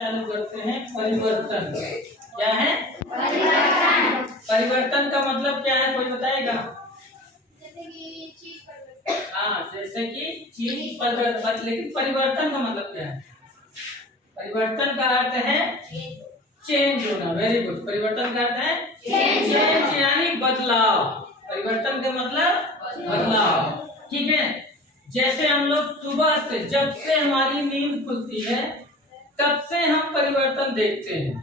चालू करते हैं। परिवर्तन क्या है? परिवर्तन का मतलब क्या है, कोई बताएगा? हाँ, जैसे कि चीज परिवर्तन। लेकिन परिवर्तन का मतलब क्या है? परिवर्तन का अर्थ है चेंज होना। Very good. परिवर्तन का अर्थ है चेंज यानी बदलाव। परिवर्तन का मतलब बदलाव। ठीक है। जैसे हम लोग सुबह से, जब से हमारी नींद खुलती है तब से हम परिवर्तन देखते हैं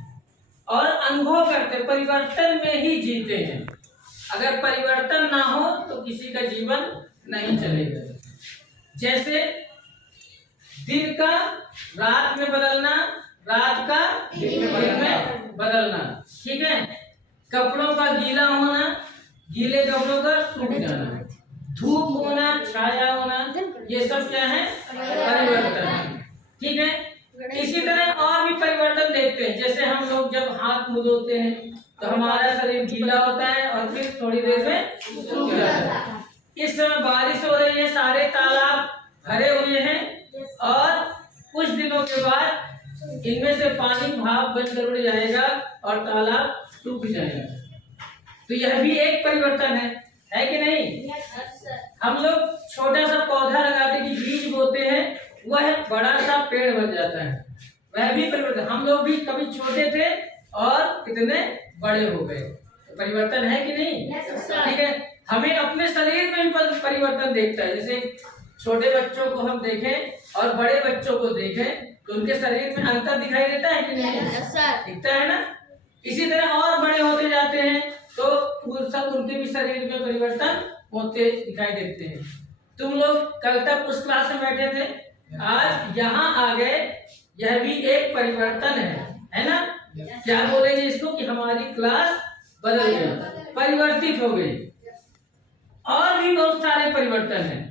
और अनुभव करते, परिवर्तन में ही जीते हैं। अगर परिवर्तन ना हो तो किसी का जीवन नहीं चलेगा। जैसे दिन का रात में बदलना, रात का दिन में बदलना। ठीक है। कपड़ों का गीला होना, गीले कपड़ों का सूख जाना, धूप होना, छाया होना, ये सब क्या है? परिवर्तन। ठीक है। इसी तरह और भी परिवर्तन देखते हैं। जैसे हम लोग जब हाथ मुंह धोते हैं तो हमारा शरीर गीला होता है और फिर थोड़ी देर में सूख जाता है। इस समय बारिश हो रही है, सारे तालाब भरे हुए हैं और कुछ दिनों के बाद इनमें से पानी भाप बनकर उड़ जाएगा और तालाब सूख जाएगा। तो यह भी एक परिवर्तन है कि नहीं? हम लोग छोटा सा पौधा लगाते कि बीज बोते हैं, वह बड़ा सा पेड़ बन जाता है, वह भी परिवर्तन। हम लोग भी कभी छोटे थे और कितने बड़े हो गए। तो परिवर्तन है कि नहीं? ठीक है। हमें अपने शरीर में भी परिवर्तन देखता है। जैसे छोटे बच्चों को हम देखें और बड़े बच्चों को देखें तो उनके शरीर में अंतर दिखाई देता है कि नहीं? दिखता है ना। इसी तरह और बड़े होते जाते हैं तो सब उनके भी शरीर में परिवर्तन होते दिखाई देते हैं। तुम लोग कल तक उस क्लास में बैठे थे, आज यहाँ आ गए, यह भी एक परिवर्तन है ना? क्या बोलेंगे इसको कि हमारी क्लास बदल गई, परिवर्तित हो गई। और भी बहुत सारे परिवर्तन हैं।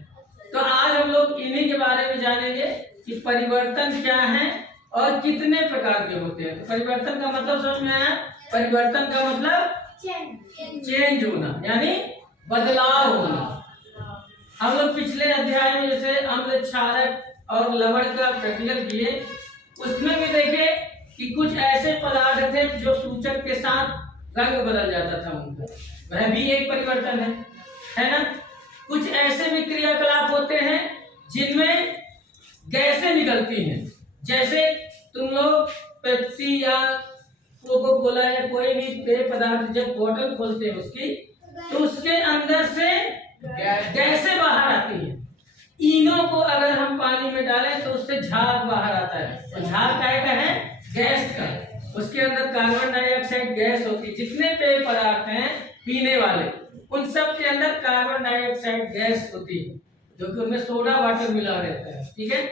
तो आज हम लोग इन्हीं के बारे में जानेंगे कि परिवर्तन क्या है और कितने प्रकार के होते हैं। तो परिवर्तन का मतलब समझ में आया? परिवर्तन का मतलब चेंज होना यानी बदलाव होना। हम लोग पिछले अध्याय में जैसे अम्ल, क्षारक और लवण का प्रैक्टिकल किए, उसमें भी देखे कि कुछ ऐसे पदार्थ थे जो सूचक के साथ रंग बदल जाता था उनका, वह भी एक परिवर्तन है ना? कुछ ऐसे भी क्रियाकलाप होते हैं जिनमें गैसें निकलती हैं। जैसे तुम लोग पेप्सी या कोको कोला या कोई भी पेय पदार्थ जब बोतल खोलते हैं उसकी, तो उसके अंदर से गैसें बाहर आती हैं। इनो को अगर हम पानी में डालें तो उससे झाग बाहर आता है। तो झाग का है गैस का, उसके अंदर कार्बन डाइऑक्साइड गैस होती है। जितने पेय पदार्थ हैं पीने वाले, उन सब के अंदर कार्बन डाइऑक्साइड गैस होती है, जो कि उनमें सोडा वाटर मिला रहता है। ठीक है।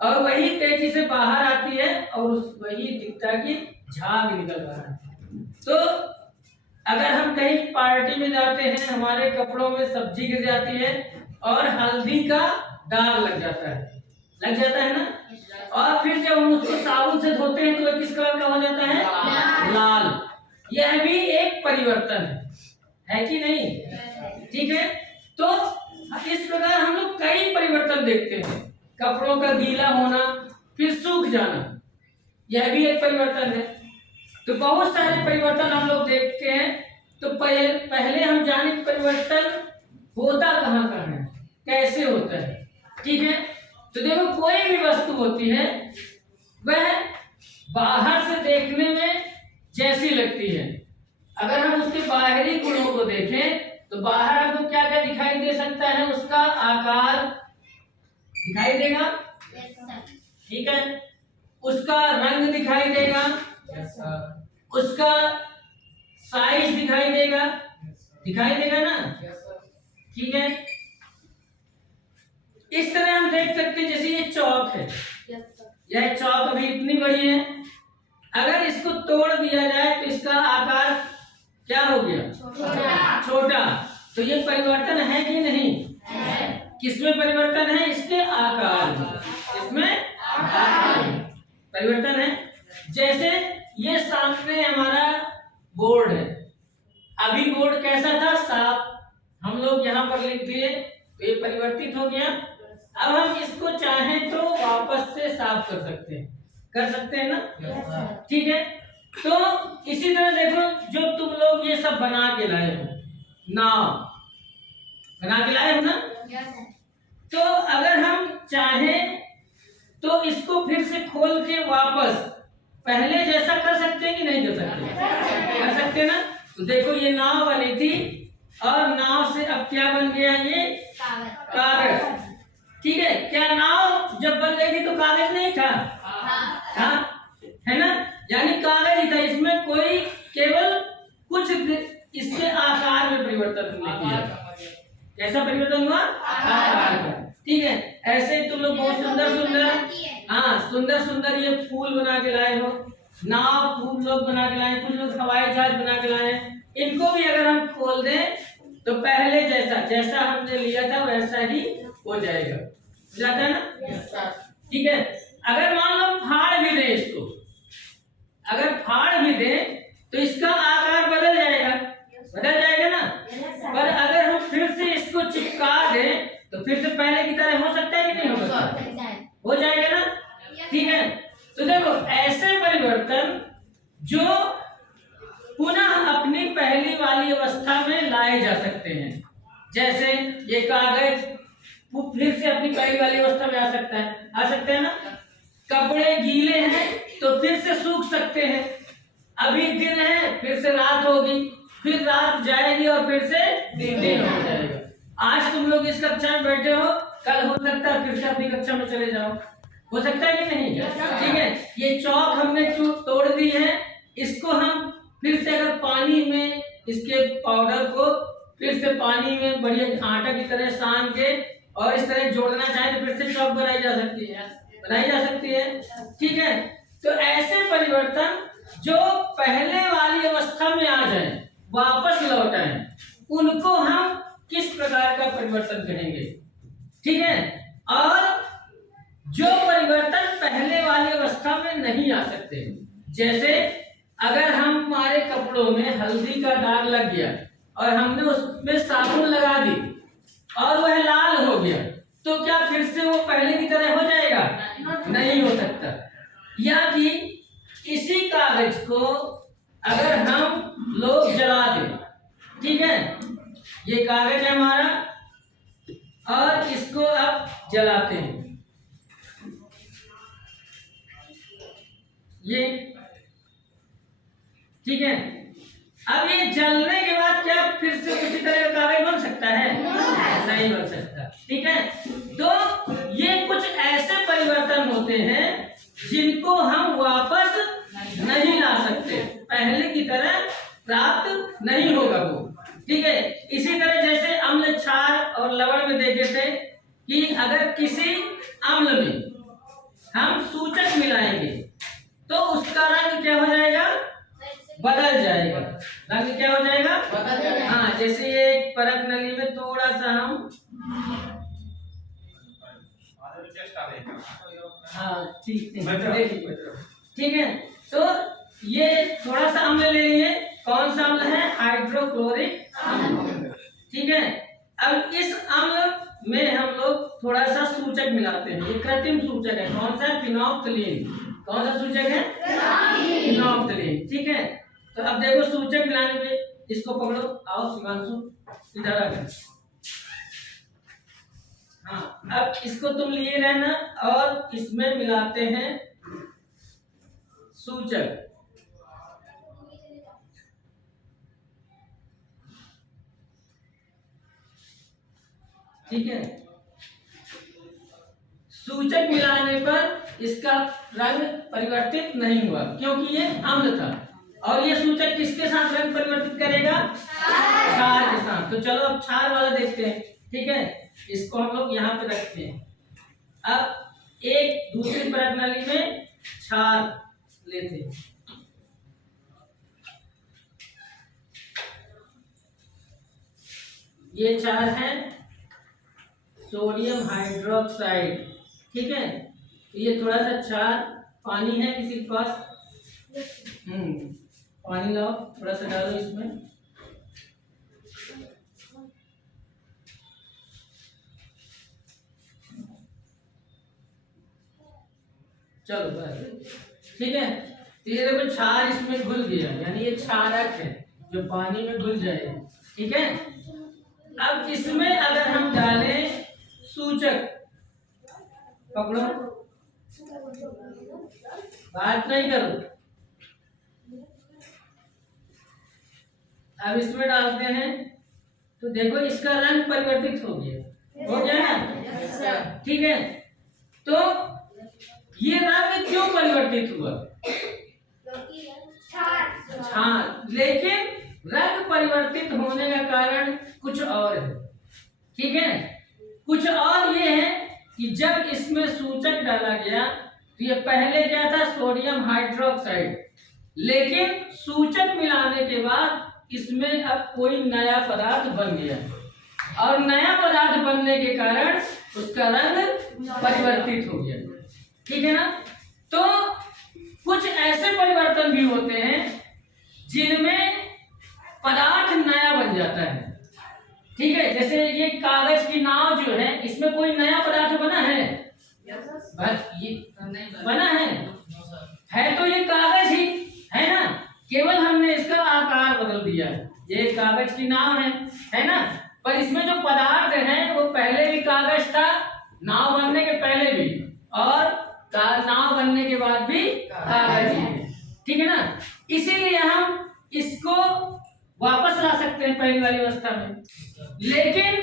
और वही तेजी से बाहर आती है और वही दिखता है कि झाग निकल रहा है। तो अगर हम कहीं पार्टी में जाते हैं, हमारे कपड़ों में सब्जी गिर जाती है और हल्दी का दाग लग जाता है ना? और फिर जब हम उसको साबुन से धोते हैं तो किस कलर का हो जाता है? लाल। यह भी एक परिवर्तन है कि नहीं? ठीक है। तो इस प्रकार हम लोग कई परिवर्तन देखते हैं। कपड़ों का गीला होना फिर सूख जाना, यह भी एक परिवर्तन है। तो बहुत सारे परिवर्तन हम लोग देखते हैं। तो पहले हम जाने परिवर्तन होता कहाँ है, कैसे होता है। ठीक है। तो देखो, कोई भी वस्तु होती है वह बाहर से देखने में जैसी लगती है, अगर हम उसके बाहरी गुणों को देखें तो बाहर हमको क्या क्या दिखाई दे सकता है? उसका आकार दिखाई देगा, ठीक है, उसका रंग दिखाई देगा, उसका साइज दिखाई देगा ना? ठीक है। इस तरह हम देख सकते हैं, जैसे ये चौक है, यह चौक अभी इतनी बड़ी है, अगर इसको तोड़ दिया जाए तो इसका आकार क्या हो गया? छोटा। तो ये परिवर्तन है कि नहीं? किसमें परिवर्तन है? इसके आकार में। इसमें आकार में परिवर्तन है। जैसे ये सामने हमारा बोर्ड है, अभी बोर्ड कैसा था? साफ। हम लोग यहाँ पर लिख दिए तो ये परिवर्तित हो गया। अब हम इसको चाहें तो वापस से साफ कर सकते हैं। कर सकते हैं ना? ठीक है। तो इसी तरह देखो, जो तुम लोग ये सब बना के लाए हो, नाव बना के लाए हो ना, तो अगर हम चाहें तो इसको फिर से खोल के वापस पहले जैसा कर सकते हैं कि नहीं कर सकते? कर सकते ना। तो देखो ये नाव बनी थी और नाव से अब क्या बन गया? ये कागज। ठीक है। क्या नाव जब बन गई थी तो कागज नहीं था? हाँ, है ना? यानी कागज ही था, इसमें कोई केवल कुछ इसके आकार में परिवर्तन नहीं किया। कैसा परिवर्तन हुआ? आकार का। ठीक है। ऐसे तुम लोग बहुत सुंदर सुंदर, हाँ, सुंदर सुंदर ये फूल बना के लाए हो, नाव फूल लोग बना के लाए, कुछ लोग हवाई जहाज बना के लाए। इनको भी अगर हम खोल दें तो पहले जैसा हमने लिया था वैसा ही हो जाएगा, हो जाता है ना? ठीक है। अगर मान लो फाड़ भी दे इसको, अगर फाड़ भी दे तो इसका आकार बदल जाएगा ना। पर अगर हम फिर से इसको चिपका दें तो फिर से पहले की तरह हो सकता है कि नहीं हो सकता? हो जाएगा ना। ठीक है। तो देखो ऐसे परिवर्तन जो पुनः अपनी पहली वाली अवस्था में लाए जा सकते हैं, जैसे ये कागज फिर से अपनी पहली वाली अवस्था में आ सकता है ना। कपड़े गीले हैं तो फिर से सूख सकते हैं, अभी दिन है फिर से रात होगी, फिर रात जाएगी और फिर से दिन हो जाएगा। आज तुम लोग इस कक्षा में बैठे हो, कल हो सकता है फिर से अपनी कक्षा में चले जाओ, हो सकता है कि नहीं? ठीक है। ये चौक हमने तोड़ दी है, इसको हम फिर से अगर पानी में इसके पाउडर को फिर से पानी में बढ़िया आटा की तरह सान के और इस तरह जोड़ना चाहे तो फिर से चौक बनाई जा सकती है। ठीक है। तो ऐसे परिवर्तन जो पहले वाली अवस्था में आ जाए, वापस लौट आए, उनको हम किस प्रकार का परिवर्तन कहेंगे? ठीक है। और जो परिवर्तन पहले वाली अवस्था में नहीं आ सकते, जैसे अगर हमारे कपड़ों में हल्दी का दाग लग गया और हमने उसमें साबुन लगा दी और वह लाल हो गया, तो क्या फिर से वो पहले की तरह हो जाएगा? नहीं हो सकता। या कि इसी कागज को अगर हम लोग जला दें, ठीक है, ये कागज है हमारा और इसको अब जलाते हैं, ये ठीक है। अब ये जलने के बाद क्या फिर से उसी तरह का कागज बन सकता है? नहीं बन सकता। ठीक है। तो ये कुछ ऐसे परिवर्तन होते हैं जिनको हम वापस नहीं ला सकते, पहले की तरह प्राप्त नहीं होगा वो। ठीक है। इसी तरह जैसे अम्ल, क्षार और लवण में देखे थे कि अगर किसी अम्ल में हम सूचक मिलाएंगे तो उसका रंग क्या हो जाएगा? बदल जाएगा। रंग क्या हो जाएगा? बदल जाएगा। हाँ, जैसे एक परख नली में थोड़ा सा हम, हाँ ठीक है। तो ये थोड़ा सा अम्ल ले लिए, कौन सा अम्ल है? हाइड्रोक्लोरिक अम्ल। ठीक है। अब इस अम्ल में हम लोग थोड़ा सा सूचक मिलाते हैं, ये कृत्रिम सूचक है। कौन सा? फिनोप्थलीन। कौन सा सूचक है? फिनोप्थलीन। ठीक है। तो अब देखो सूचक मिलाने पे, इसको पकड़ो, आओ शिवांशु इधर आकर, हाँ, अब इसको तुम लिए रहना और इसमें मिलाते हैं सूचक। ठीक है। सूचक मिलाने पर इसका रंग परिवर्तित नहीं हुआ क्योंकि ये अम्ल था, और ये सूचक किसके साथ रंग परिवर्तित करेगा? क्षार के साथ। तो चलो अब क्षार वाला देखते हैं। ठीक है। इसको हम लोग यहाँ पे रखते हैं। अब एक दूसरी परत नली में क्षार लेते हैं, ये क्षार है सोडियम हाइड्रोक्साइड। ठीक है। तो ये थोड़ा सा क्षार, पानी है किसी के पास? पानी लाओ, थोड़ा सा डालो इसमें। चलो बस। ठीक है। तो ये देखो क्षार इसमें घुल गया, यानी ये क्षारक है जो पानी में घुल जाएगा। ठीक है। अब इसमें अगर हम डालें सूचक, पकड़ो, बात नहीं करो, अब इसमें डालते हैं तो देखो इसका रंग परिवर्तित हो गया ना। ठीक है। तो ये रंग क्यों परिवर्तित हुआ? क्षार। लेकिन रंग परिवर्तित होने का कारण कुछ और है। ठीक है। कुछ और ये है कि जब इसमें सूचक डाला गया तो ये पहले क्या था, सोडियम हाइड्रोक्साइड, लेकिन सूचक मिलाने के बाद इसमें अब कोई नया पदार्थ बन गया और नया पदार्थ बनने के कारण उसका रंग परिवर्तित हो गया। ठीक है ना। तो कुछ ऐसे परिवर्तन भी होते हैं जिनमें पदार्थ नया बन जाता है। ठीक है। जैसे ये कागज की नाव जो है, इसमें कोई नया पदार्थ बना है? ये बना है तो ये कागज ही है ना, केवल हमने इसका आकार बदल दिया है। ये कागज की नाव है ना, पर इसमें जो पदार्थ है वो पहले भी कागज था, नाव बनने के पहले भी, और नाव बनने के बाद भी कागज ही है। ठीक है ना। इसीलिए हम इसको वापस ला सकते हैं पहली वाली अवस्था में, लेकिन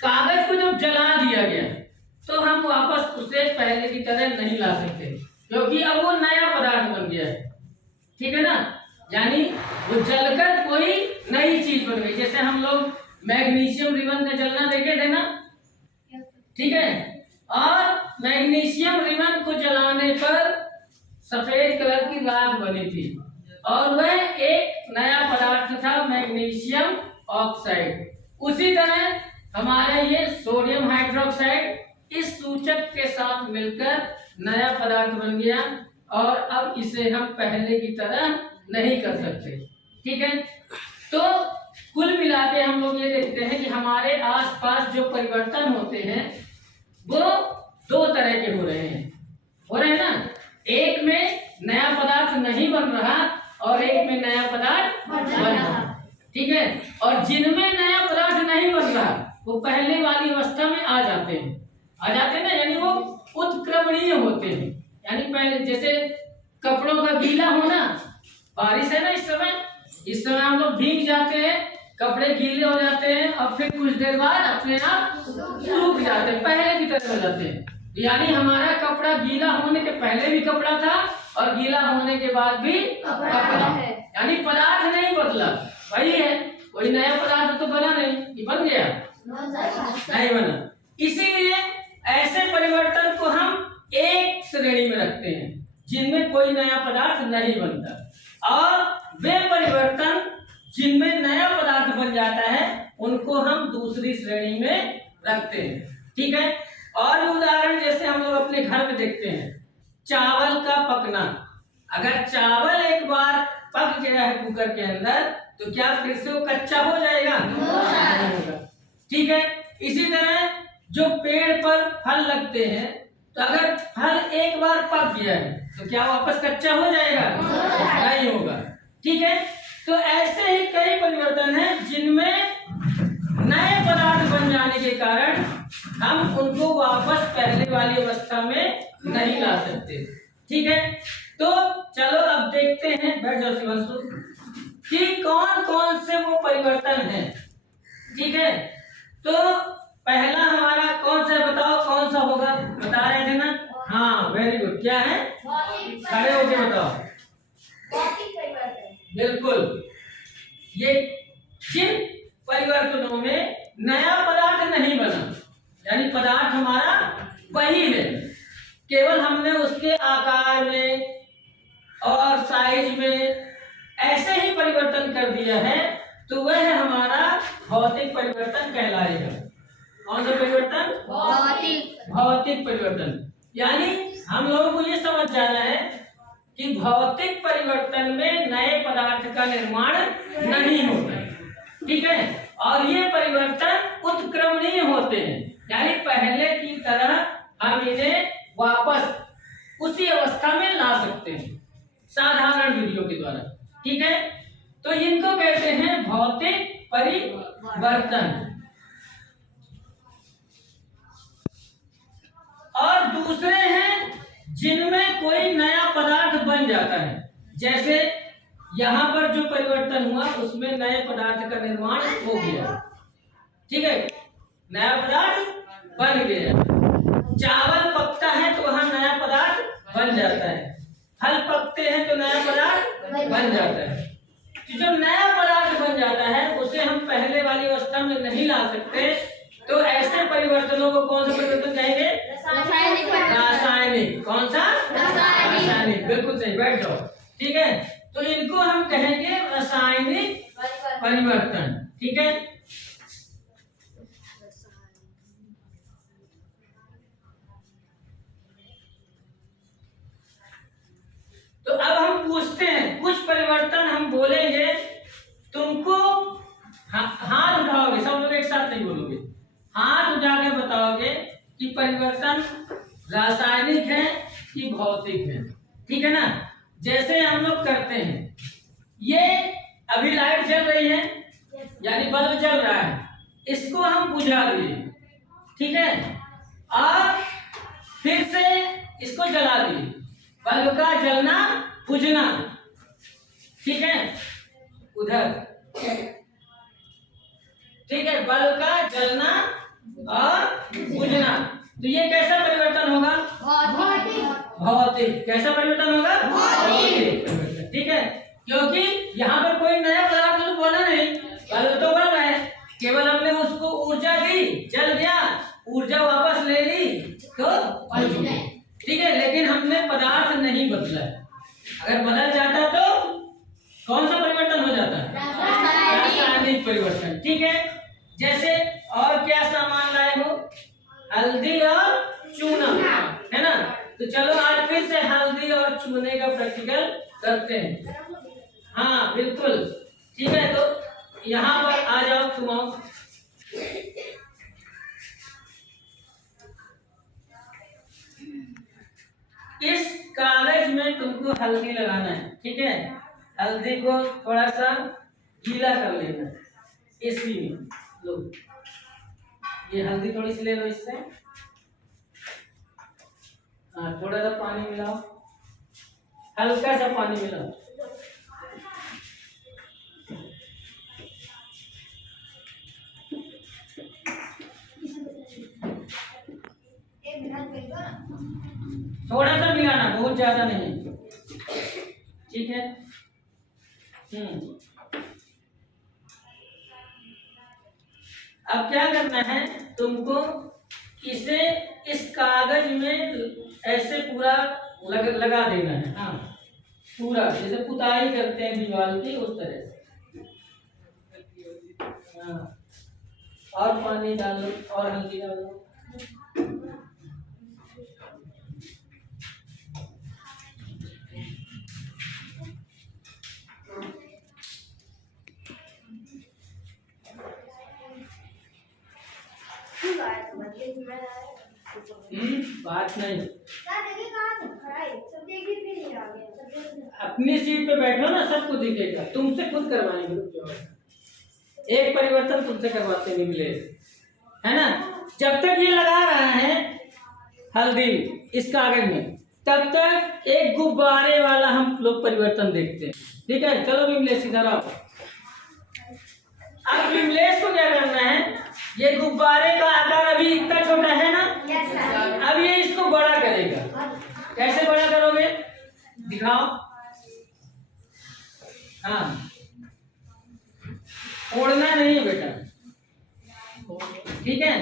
कागज को जब जला दिया गया तो हम वापस उसे पहले की तरह नहीं ला सकते, क्योंकि अब वो नया पदार्थ बन गया है। ठीक है ना। यानी वो जलकर कोई नई चीज बन गई। जैसे हम लोग मैग्नीशियम रिबन का जलना देखे थे ना। ठीक है। और मैग्नीशियम रिबन को जलाने पर सफेद कलर की राख बनी थी और वह एक नया पदार्थ था, मैग्नीशियम ऑक्साइड। उसी तरह हमारा ये सोडियम हाइड्रोक्साइड इस सूचक के साथ मिलकर नया पदार्थ बन गया और अब इसे हम पहले की तरह नहीं कर सकते। ठीक है। तो कुल मिला के हम लोग ये देखते हैं कि हमारे आसपास जो परिवर्तन होते हैं वो दो तरह के हो रहे हैं ना। एक में नया पदार्थ नहीं बन रहा और एक में नया पदार्थ बन रहा। ठीक है। और जिनमें नया पदार्थ नहीं बन रहा वो पहले वाली अवस्था में आ जाते हैं ना, यानी वो उत्क्रमणीय होते हैं। यानी पहले जैसे कपड़ों का गीला होना, बारिश है ना इस समय हम लोग भीग जाते हैं, कपड़े गीले हो जाते हैं और फिर कुछ देर बाद अपने आप सूख जाते हैं, पहले की तरह हो जाते हैं। यानी हमारा कपड़ा गीला होने के पहले भी कपड़ा था और गीला होने के बाद भी कपड़ा है। यानी पदार्थ नहीं बदला, वही है, कोई नया पदार्थ तो बना नहीं, ये बन गया नहीं बना। इसीलिए ऐसे परिवर्तन को हम एक श्रेणी में रखते हैं जिनमें कोई नया पदार्थ नहीं बनता, और वे परिवर्तन जिनमें नया पदार्थ बन जाता है उनको हम दूसरी श्रेणी में रखते हैं। ठीक है। और उदाहरण जैसे हम लोग अपने घर में देखते हैं, चावल का पकना। अगर चावल एक बार पक गया है कुकर के अंदर तो क्या फिर से वो कच्चा हो जाएगा? नहीं होगा। ठीक है। इसी तरह जो पेड़ पर फल लगते हैं, तो अगर फल एक बार पक गया है तो क्या वापस कच्चा हो जाएगा? नहीं होगा। ठीक है। तो ऐसे ही कई परिवर्तन हैं जिनमें नए पदार्थ बन जाने के कारण हम उनको वापस पहले वाली अवस्था में नहीं ला सकते। ठीक है। तो चलो अब देखते हैं, बैठ जाओ शिवांशु, कि कौन कौन से वो परिवर्तन हैं। ठीक है। तो पहला हमारा कौन सा, बताओ कौन सा होगा? बता रहे थे ना? हाँ, वेरी गुड। क्या है? खड़े होके बताओ। बिल्कुल। ये जिन परिवर्तनों में नया पदार्थ नहीं बना, यानी पदार्थ हमारा वही है, केवल हमने उसके आकार में और साइज में ऐसे ही परिवर्तन कर दिया है, तो वह हमारा भौतिक परिवर्तन कहलाएगा। कौन सा परिवर्तन? भौतिक परिवर्तन। यानी हम लोगों को ये समझ जाना है कि भौतिक परिवर्तन में नए पदार्थ का निर्माण नहीं होता। ठीक है। और ये परिवर्तन उत्क्रमणीय होते हैं, यानी पहले की तरह हम इन्हें वापस उसी अवस्था में ला सकते हैं साधारण विधियों के द्वारा। ठीक है, तो इनको कहते हैं भौतिक परिवर्तन। और दूसरे हैं जिनमें कोई नया पदार्थ बन जाता है, जैसे यहां पर जो परिवर्तन हुआ उसमें नए पदार्थ का निर्माण हो गया। ठीक है, नया पदार्थ बन गया। चावल पकता है तो वहां नया पदार्थ बन जाता है, फल पकते हैं तो नया पदार्थ बन जाता है। तो जो नया पदार्थ बन जाता है उसे हम पहले वाली अवस्था में नहीं ला सकते, तो ऐसे परिवर्तनों को कौन सा परिवर्तन कहेंगे? रासायनिक। कौन सा? रासायनिक। बिल्कुल सही, बैठ जाओ। ठीक है, तो इनको हम कहेंगे रासायनिक परिवर्तन। ठीक है, तो अब हम पूछते हैं, कुछ परिवर्तन हम बोलेंगे, तुमको हाथ उठाओगे, सब लोग एक साथ नहीं बोलोगे, हाथ उठा के बताओगे कि परिवर्तन रासायनिक है कि भौतिक है। ठीक है ना? जैसे हम लोग करते हैं, ये अभी लाइट जल रही है, यानी बल्ब जल रहा है, इसको हम बुझा दिए। ठीक है, और फिर से इसको जला दिए, बल्ब का जलना बुझना। ठीक है, उधर। ठीक है, बल्ब का जलना और बुझना, तो ये कैसा परिवर्तन होगा? भौतिक। कैसा परिवर्तन होगा? भौतिक परिवर्तन। ठीक है, क्योंकि यहाँ पर कोई नया पदार्थ तो बोला नहीं, बल्ब तो बल्ब है, केवल हमने उसको ऊर्जा दी, जल गया, ऊर्जा वापस ले ली तो बुझ गया। ठीक है, लेकिन हमने पदार्थ नहीं बदला। अगर बदल जाता तो कौन सा परिवर्तन हो जाता? रासायनिक परिवर्तन। ठीक है, जैसे और क्या सामान लाए हो? हल्दी और चूना, है ना? तो चलो आज फिर से हल्दी और चूने का प्रैक्टिकल करते हैं। हाँ बिल्कुल, ठीक है, तो यहाँ पर आ जाओ, तुम आओ। इस कागज में तुमको हल्दी लगाना है। ठीक है, हल्दी को थोड़ा सा गीला कर लेना है, इसी में लो, ये हल्दी थोड़ी सी ले लो इससे। हाँ, थोड़ा सा पानी मिलाओ, हल्का सा पानी मिलाओ। थोड़ा सा मिलाना, बहुत ज्यादा नहीं। ठीक है, अब क्या करना है तुमको, इसे इस कागज में ऐसे पूरा लगा देना है। हाँ, पूरा जैसे पुताई करते हैं दीवार की, उस तरह से। हाँ, और पानी डालो और हल्दी डालो। बात नहीं, अपनी सीट पे बैठो ना, सबको दिखेगा, तुमसे खुद करवाएंगे। एक परिवर्तन तुमसे करवाते नहीं मिले, है ना? जब तक ये लगा रहा है हल्दी इस कागज में, तब तक एक गुब्बारे वाला हम लोग परिवर्तन देखते हैं। ठीक है, चलो विमलेश इधर आओ। अब विमलेश को क्या करना है, ये गुब्बारे का आकार अभी इतना छोटा है ना, अब ये इसको बड़ा करेगा। कैसे बड़ा करोगे, दिखाओ। हाँ, ओढ़ना नहीं है बेटा। ठीक है,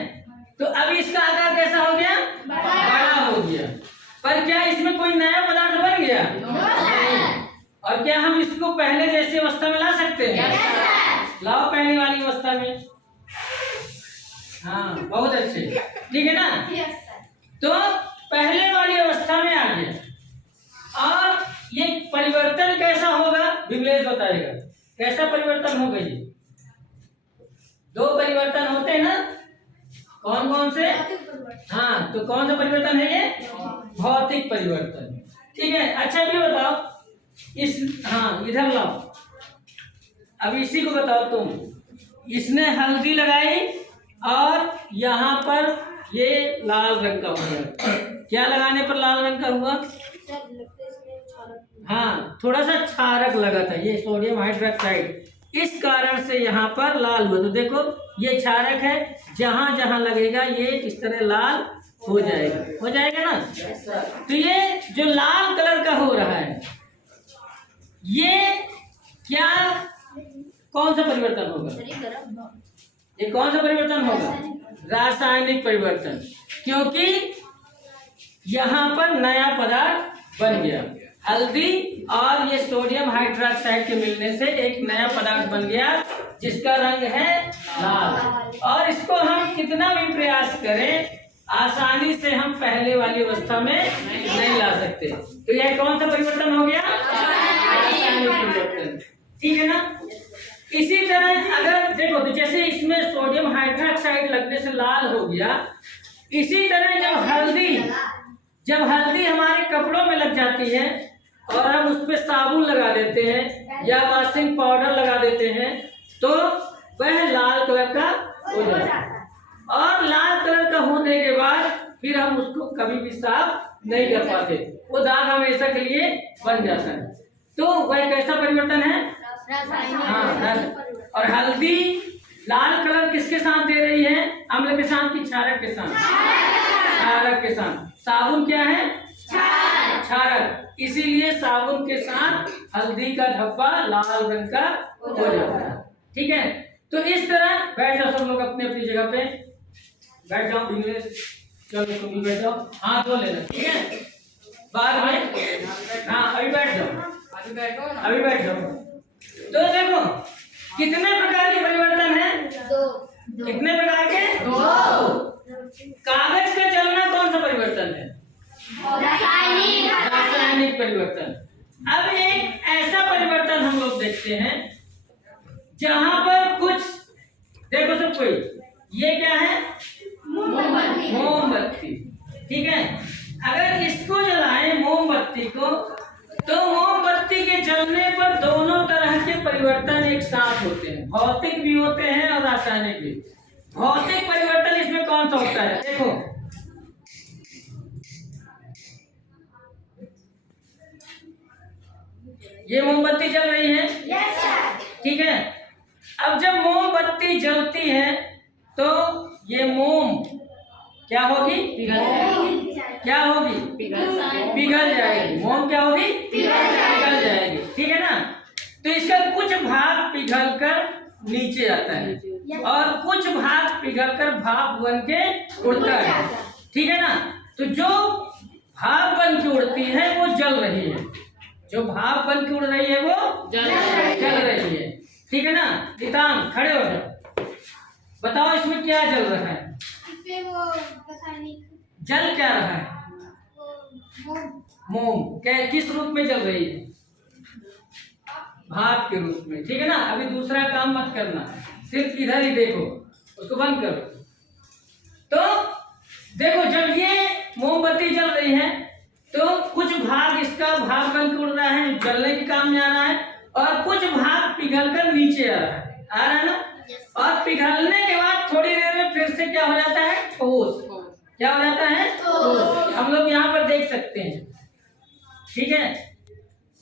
तो अब इसका आकार कैसा हो गया? बड़ा हो गया। पर क्या इसमें कोई नया पदार्थ बन गया? और क्या हम इसको पहले जैसी अवस्था में ला सकते हैं? लाओ पहले वाली अवस्था में। हाँ, बहुत अच्छे, ठीक है ना? तो पहले वाली अवस्था में आ गया। और ये परिवर्तन कैसा होगा विमलेश बताएगा, कैसा परिवर्तन होगा। ये दो परिवर्तन होते हैं ना, कौन कौन से? हाँ, तो कौन सा परिवर्तन है ये? भौतिक परिवर्तन। ठीक है, अच्छा ये बताओ इस, हाँ इधर लाओ, अब इसी को बताओ तुम। इसने हल्दी लगाई और यहाँ पर ये लाल रंग का हुआ, क्या लगाने पर लाल रंग का हुआ? हाँ, थोड़ा सा क्षारक लगा था, ये सोडियम हाइड्रोक्साइड, इस कारण से यहाँ पर लाल हुआ। तो देखो ये क्षारक है, जहां जहां लगेगा ये इस तरह लाल हो जाएगा ना। तो ये जो लाल कलर का हो रहा है, ये क्या, कौन सा परिवर्तन होगा? ये कौन सा परिवर्तन होगा? रासायनिक परिवर्तन, क्योंकि यहाँ पर नया पदार्थ बन गया। हल्दी और ये सोडियम हाइड्रोक्साइड के मिलने से एक नया पदार्थ बन गया जिसका रंग है लाल। और इसको हम कितना भी प्रयास करें, आसानी से हम पहले वाली अवस्था में नहीं ला सकते। तो यह कौन सा परिवर्तन हो गया? रासायनिक परिवर्तन। ठीक है ना। इसी तरह अगर देखो, तो जैसे इसमें सोडियम हाइड्रोक्साइड लगने से लाल हो गया, इसी तरह जब हल्दी हमारे कपड़ों में लग जाती है और हम उस पर साबुन लगा देते हैं या वॉशिंग पाउडर लगा देते हैं, तो वह लाल कलर का हो जाता है। और लाल कलर का होने के बाद फिर हम उसको कभी भी साफ नहीं कर पाते, वो दाग हमेशा के लिए बन जाता है। तो वह कैसा परिवर्तन है? हाँ। और हल्दी लाल कलर किसके साथ दे रही है? अम्ल के साथ कि क्षारक के साथ? क्षारक के साथ। साबुन क्या है? क्षारक, इसीलिए साबुन के साथ हल्दी का धब्बा लाल रंग का हो जाता है। ठीक है, तो इस तरह बैठ जाओ सब लोग अपनी अपनी जगह पे, बैठ जाओ। इंग्लिश चलो तुम भी बैठ जाओ, हाथ धो लेना, ठीक है? बाद में, हाँ अभी बैठ जाओ, अभी बैठ जाओ। तो देखो कितने प्रकार के परिवर्तन है? कितने प्रकार के? 2। कागज का जलना कौन सा परिवर्तन है? रासायनिक परिवर्तन। अब एक ऐसा परिवर्तन हम लोग देखते हैं जहां पर कुछ, देखो सब कोई, ये क्या है? मोमबत्ती। ठीक है, अगर इसको जलाएं मोमबत्ती को, तो मोमबत्ती के जलने पर दोनों तरह के परिवर्तन एक साथ होते हैं, भौतिक भी होते हैं और रासायनिक भी। भौतिक परिवर्तन इसमें कौन सा होता है? देखो ये मोमबत्ती जल रही है, ठीक है। अब जब मोमबत्ती जलती है तो ये मोम क्या होगी? क्या होगी? पिघल जाएगी। मोम क्या होगी? पिघल जाएगी। ठीक है ना। तो इसका कुछ भाग पिघलकर नीचे आता है और कुछ भाग पिघलकर भाप बन के उड़ता है। ठीक है ना। तो जो भाप बन के उड़ती है वो जल रही है, जो भाप बन के उड़ रही है वो जल रही है। ठीक है ना। नितान खड़े हो जाओ, बताओ इसमें क्या जल रहा है? जल क्या रहा है? मोम। क्या, किस रूप में जल रही है? भाप के रूप में। ठीक है ना। अभी दूसरा काम मत करना, सिर्फ इधर ही देखो, उसको बंद करो। तो देखो जब ये मोमबत्ती जल रही है तो कुछ भाग इसका भाप बन के उड़ रहा है, जलने के काम में आ रहा है, और कुछ भाग पिघलकर नीचे आ रहा है ना। और पिघलने के बाद थोड़ी देर में फिर से क्या हो जाता है? ठोस। क्या हो जाता है? ठोस। हम लोग यहाँ पर देख सकते हैं। ठीक है,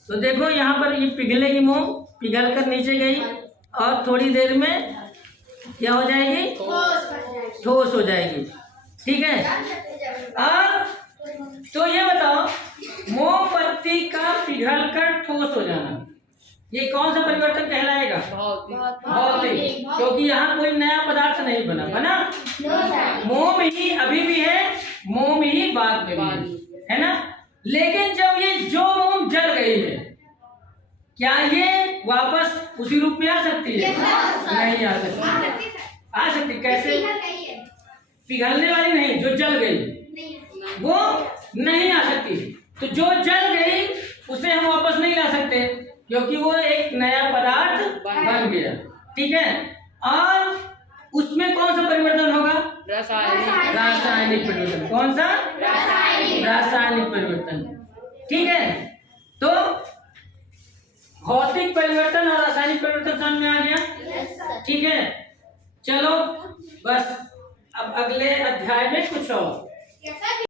तो देखो यहाँ पर ये पिघलेगी, मोम पिघल कर नीचे गई और थोड़ी देर में क्या हो जाएगी? ठोस हो जाएगी। ठीक है। और तो ये बताओ, मोमबत्ती का पिघलकर ठोस हो जाना, ये कौन सा परिवर्तन कहलाएगा? भौतिक। क्योंकि यहाँ कोई नया पदार्थ नहीं बना। मोम ही अभी भी है, मोम ही बाद में भी है ना। लेकिन जब ये जो मोम जल गई है, क्या ये वापस उसी रूप में आ सकती है? नहीं आ सकती। आ सकती कैसे? पिघलने वाली नहीं, जो जल गई वो नहीं आ सकती। तो जो जल गई उसे हम वापस नहीं ला सकते, क्योंकि वो एक नया पदार्थ बन गया। ठीक है। और उसमें कौन सा परिवर्तन होगा? रासायनिक परिवर्तन। कौन सा? रासायनिक परिवर्तन। ठीक है, तो भौतिक परिवर्तन और रासायनिक परिवर्तन समझ में आ गया? ठीक है, चलो बस अब अगले अध्याय में कुछ और।